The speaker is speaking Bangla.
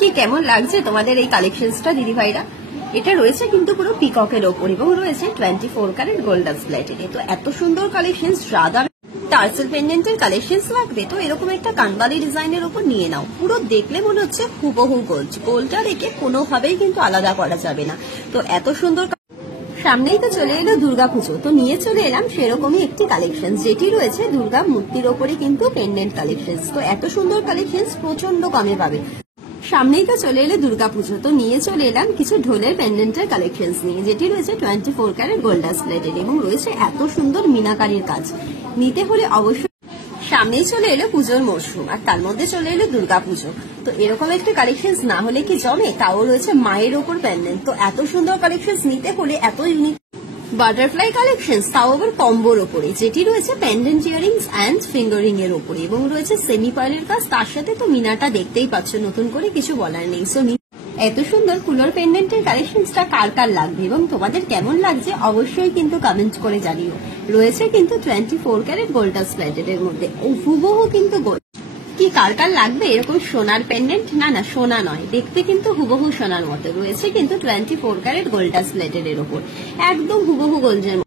কি কেমন লাগছে তোমাদের এই কালেকশনসটা দিদি ভাইরা? এটা রয়েছে কিন্তু পুরো পিককের ওপর এবং রয়েছে 24 ক্যারেট গোল্ডেন প্লেটেড। তো এত সুন্দর কালেকশনস, রাধা টার্সেল পেন্ডেন্টের কালেকশনস লাগবে তো এরকম একটা কানবালি ডিজাইনের উপর নিয়ে নাও। পুরো দেখলে মনে হচ্ছে হুবহু গোল্ড। গোল্ডটা রেখে কোনোভাবেই কিন্তু আলাদা করা যাবে না। তো এত সুন্দর সামনেই তো চলে এলো দুর্গাপুজো, তো নিয়ে চলে এলাম সেরকমই একটি কালেকশন যেটি রয়েছে দুর্গা মূর্তির ওপরে কিন্তু পেন্ডেন্ট কালেকশন। তো এত সুন্দর কালেকশন প্রচন্ড কমে পাবে। সামনেই তো চলে এলো দুর্গাপুজো, তো নিয়ে চলে এলাম কিছু ঢোলের পেন্ডেন্টের কালেকশন নিয়ে, যেটি রয়েছে 24 ক্যারেট গোল্ডেন প্লেটেড এবং রয়েছে এত সুন্দর মিনাকারির কাজ। নিতে হলে অবশ্যই সামনেই চলে এলো পুজোর মরশুম আর তার মধ্যে চলে এলো দুর্গাপুজো। তো এরকম একটা কালেকশন না হলে কি জমে? তাও রয়েছে মায়ের ওপর পেন্ডেন্ট। তো এত সুন্দর কালেকশন নিতে হলে এত ইউনিক বাটারফ্লাই কালেকশন, তাও আবার কম্বোর ওপরে, যেটি রয়েছে পেন্ডেন্ট ইয়ারিংস অ্যান্ড ফিঙ্গারিং এর ওপরে এবং রয়েছে সেমি পার্লের কাজ। তার সাথে তো মিনাটা দেখতেই পাচ্ছ, নতুন করে কিছু বলার নেই। সো এত সুন্দর ফুলোর পেন্ডেন্টের কালেকশনসটা কার কার লাগবে এবং তোমাদের কেমন লাগছে অবশ্যই কিন্তু কমেন্ট করে জানিও। রয়েছে কিন্তু 24 ক্যারেট গোল্ডেন প্লেটেড এর মধ্যে, হুবহু কিন্তু গোল্ড। কি কার কার লাগবে এরকম সোনার পেন্ডেন্ট? না না, সোনা নয়, দেখতে কিন্তু হুবহু সোনার মতো। রয়েছে কিন্তু 24 ক্যারেট গোল্ডেন প্লেটেড এর ওপর, একদম হুবহু গোল্ডের।